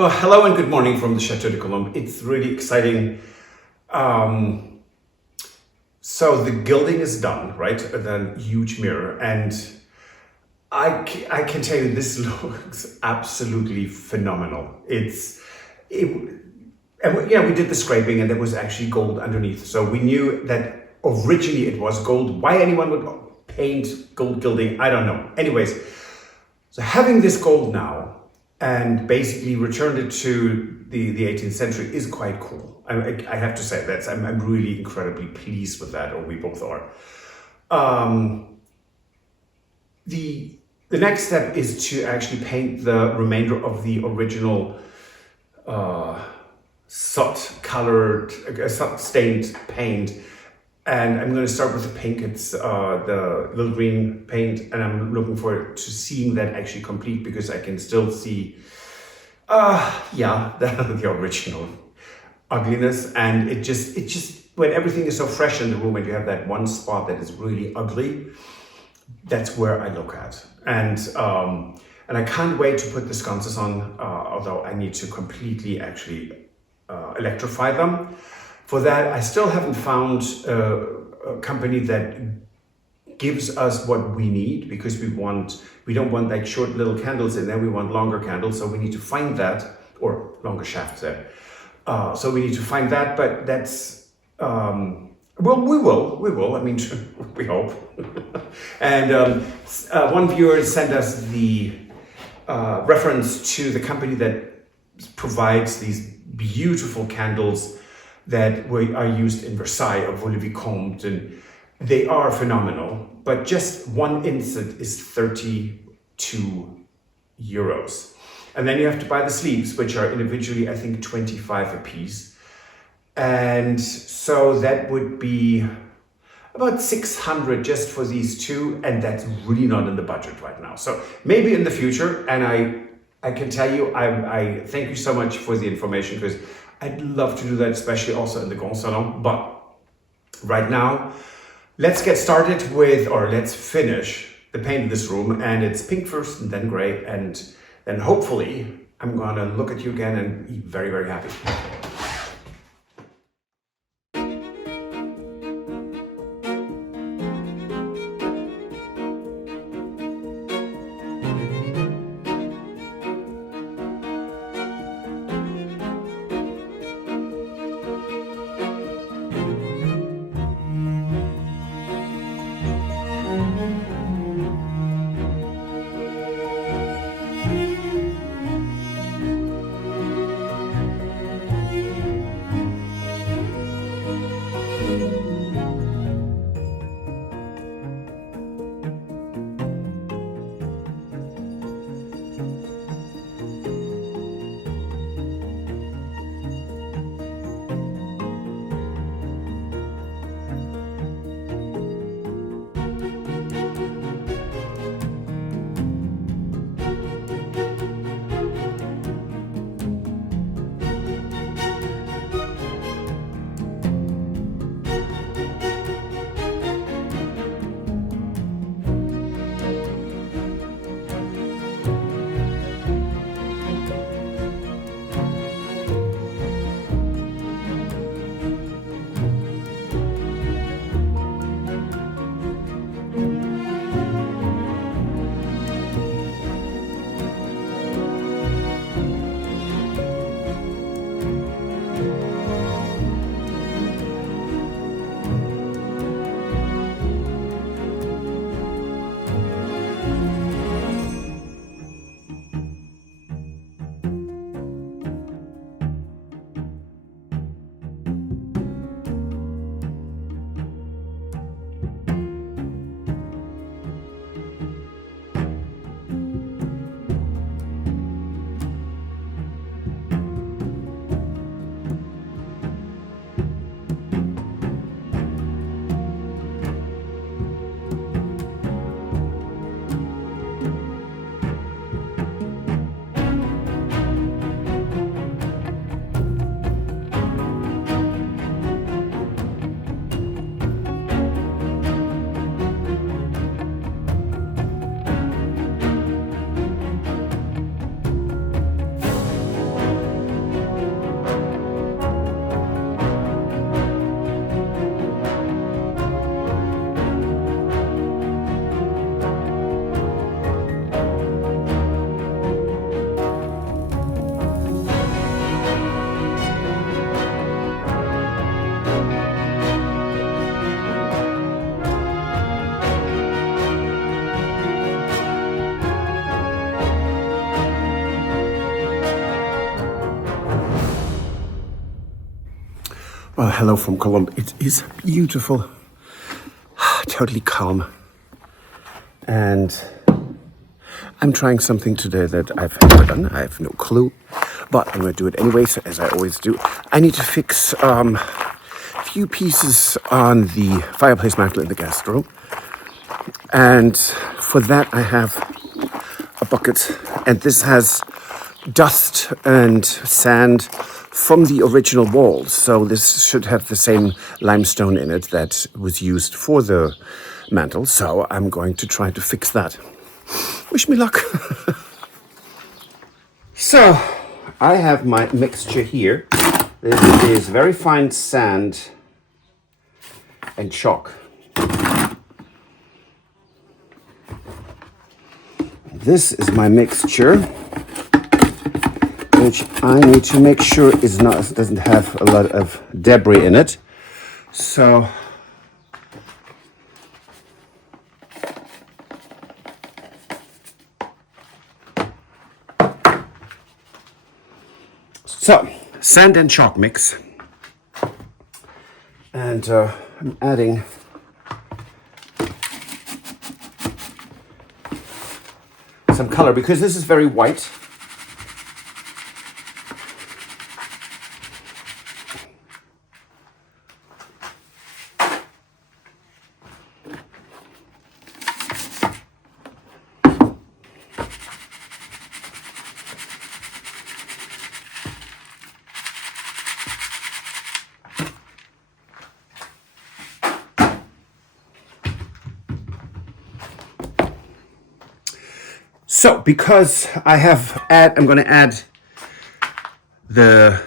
Well, hello and good morning from the Chateau de Colombe. It's really exciting. So the gilding is done, right? The huge mirror, and I can tell you this looks absolutely phenomenal. We did the scraping and there was actually gold underneath. So we knew that originally it was gold. Why anyone would paint gold gilding, I don't know. Anyways, so having this gold now and basically returned it to the 18th century is quite cool. I have to say that I'm really incredibly pleased with that, or we both are. The next step is to actually paint the remainder of the original soot stained paint. And I'm going to start with the pink. It's the little green paint, and I'm looking forward to seeing that actually complete, because I can still see, the original ugliness. And it just when everything is so fresh in the room and you have that one spot that is really ugly, that's where I look at. And I can't wait to put the sconces on, although I need to completely actually electrify them. For that, I still haven't found a company that gives us what we need, because we don't want like short little candles in there, we want longer candles. So we need to find that, or longer shafts there. So we need to find that, but that's, we will, I mean, we hope. And one viewer sent us the reference to the company that provides these beautiful candles that are used in Versailles or Vaux-le-Vicomte, and they are phenomenal. But just one insert is 32 euros. And then you have to buy the sleeves, which are individually, I think, 25 a piece. And so that would be about 600 just for these two, and that's really not in the budget right now. So maybe in the future, and I can tell you, I thank you so much for the information, because I'd love to do that, especially also in the Grand Salon. But right now, let's get started let's finish the paint of this room. And it's pink first and then gray. And then hopefully I'm gonna look at you again and be very, very happy. Well, hello from Colombia. It is beautiful, totally calm. And I'm trying something today that I've never done. I have no clue, but I'm going to do it anyway, so as I always do. I need to fix a few pieces on the fireplace mantle in the guest room. And for that, I have a bucket, and this has dust and sand from the original walls. So this should have the same limestone in it that was used for the mantle. So I'm going to try to fix that. Wish me luck. So I have my mixture here. This is very fine sand and chalk. This is my mixture, which I need to make sure doesn't have a lot of debris in it. So sand and chalk mix, and I'm adding some color because this is very white. So, because I'm going to add the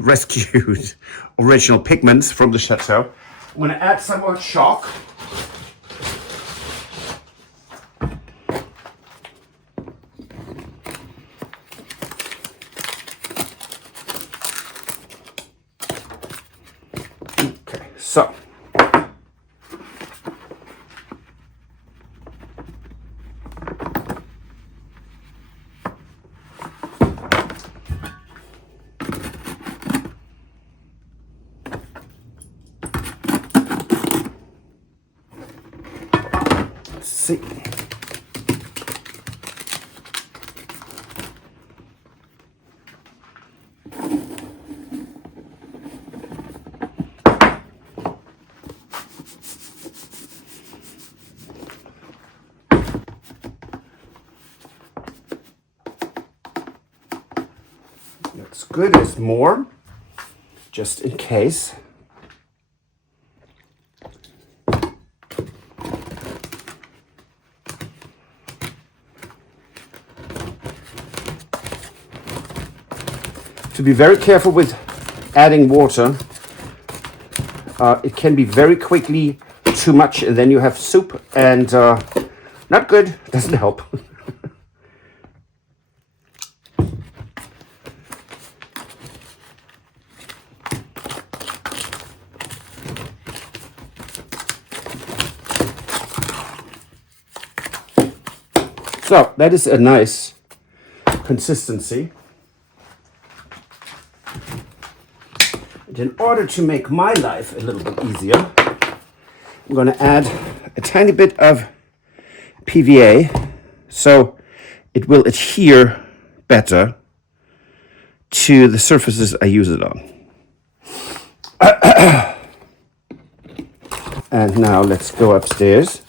rescued original pigments from the Chateau, I'm going to add some more chalk. Okay, so. See. Looks good. There's more, just in case. To be very careful with adding water. It can be very quickly too much, and then you have soup, and not good, doesn't help. So that is a nice consistency. In order to make my life a little bit easier, I'm going to add a tiny bit of PVA so it will adhere better to the surfaces I use it on. And now let's go upstairs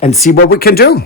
and see what we can do.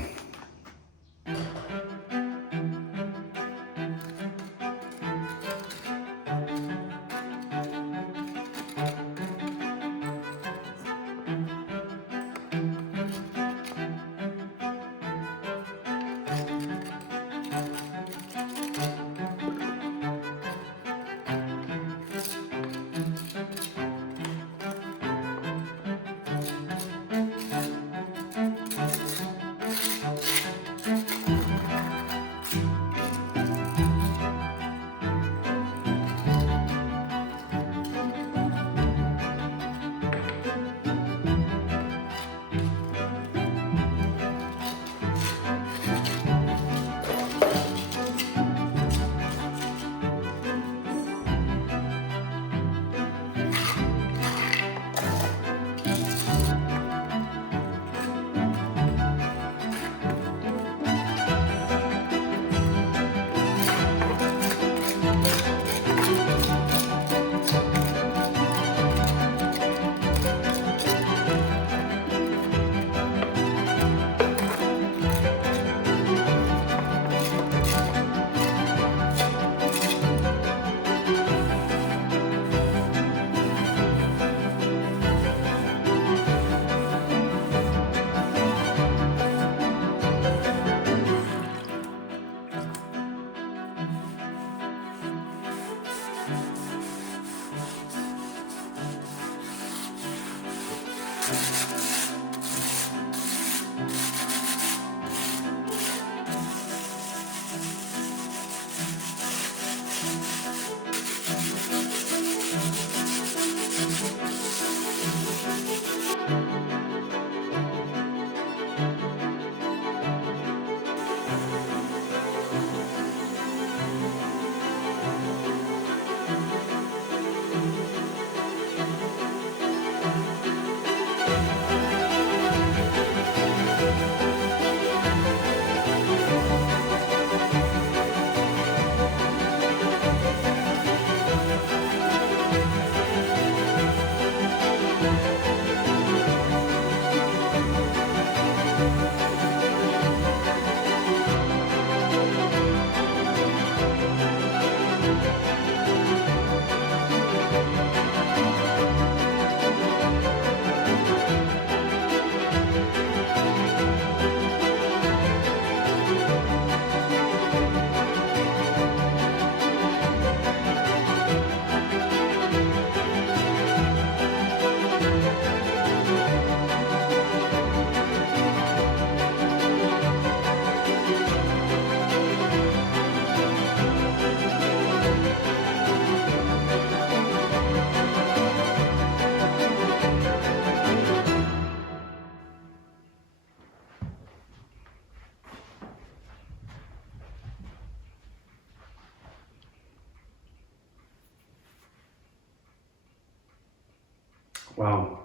Wow.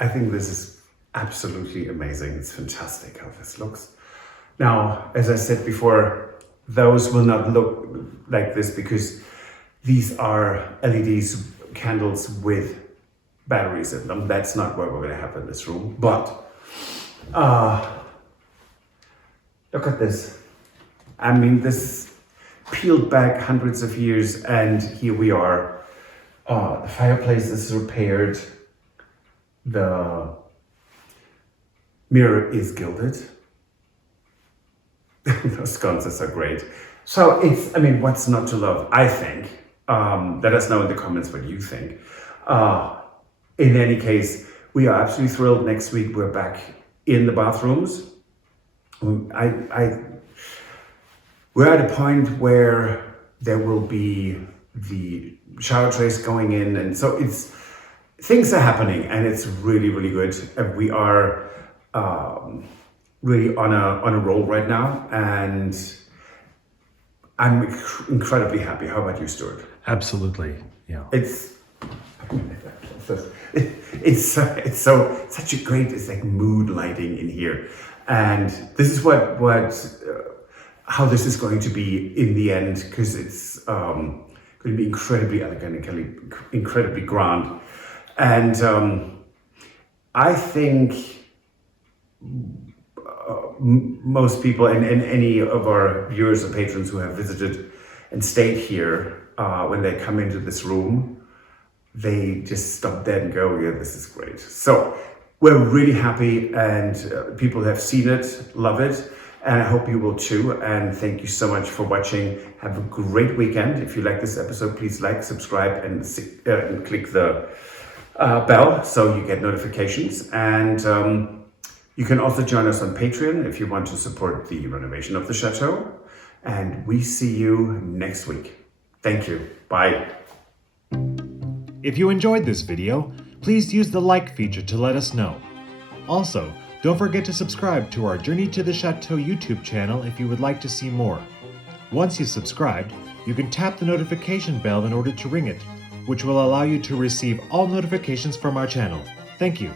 I think this is absolutely amazing. It's fantastic how this looks. Now, as I said before, those will not look like this because these are LEDs, candles with batteries in them. That's not what we're going to have in this room. But look at this. I mean, this peeled back hundreds of years, and here we are. The fireplace is repaired. The mirror is gilded. Those sconces are great. So it's, I mean, what's not to love, I think. Let us know in the comments what you think. In any case, we are absolutely thrilled. Next week, we're back in the bathrooms. We're at a point where there will be the shower trays going in, and so things are happening, and it's really, really good. And we are really on a roll right now, and I'm incredibly happy. How about you, Stuart? Absolutely, yeah. It's such a great, it's like mood lighting in here, and this is how this is going to be in the end, because it's going to be incredibly elegant and incredibly grand. And I think most people and any of our viewers or patrons who have visited and stayed here, when they come into this room, they just stop dead and go, yeah, this is great. So we're really happy, and people have seen it, love it, and I hope you will too. And thank you so much for watching. Have a great weekend. If you like this episode, please like, subscribe, and click the bell so you get notifications. And you can also join us on Patreon if you want to support the renovation of the Chateau. And we see you next week. Thank you. Bye. If you enjoyed this video, please use the like feature to let us know. Also, don't forget to subscribe to our Journey to the Chateau YouTube channel if you would like to see more. Once you've subscribed, you can tap the notification bell in order to ring it, which will allow you to receive all notifications from our channel. Thank you.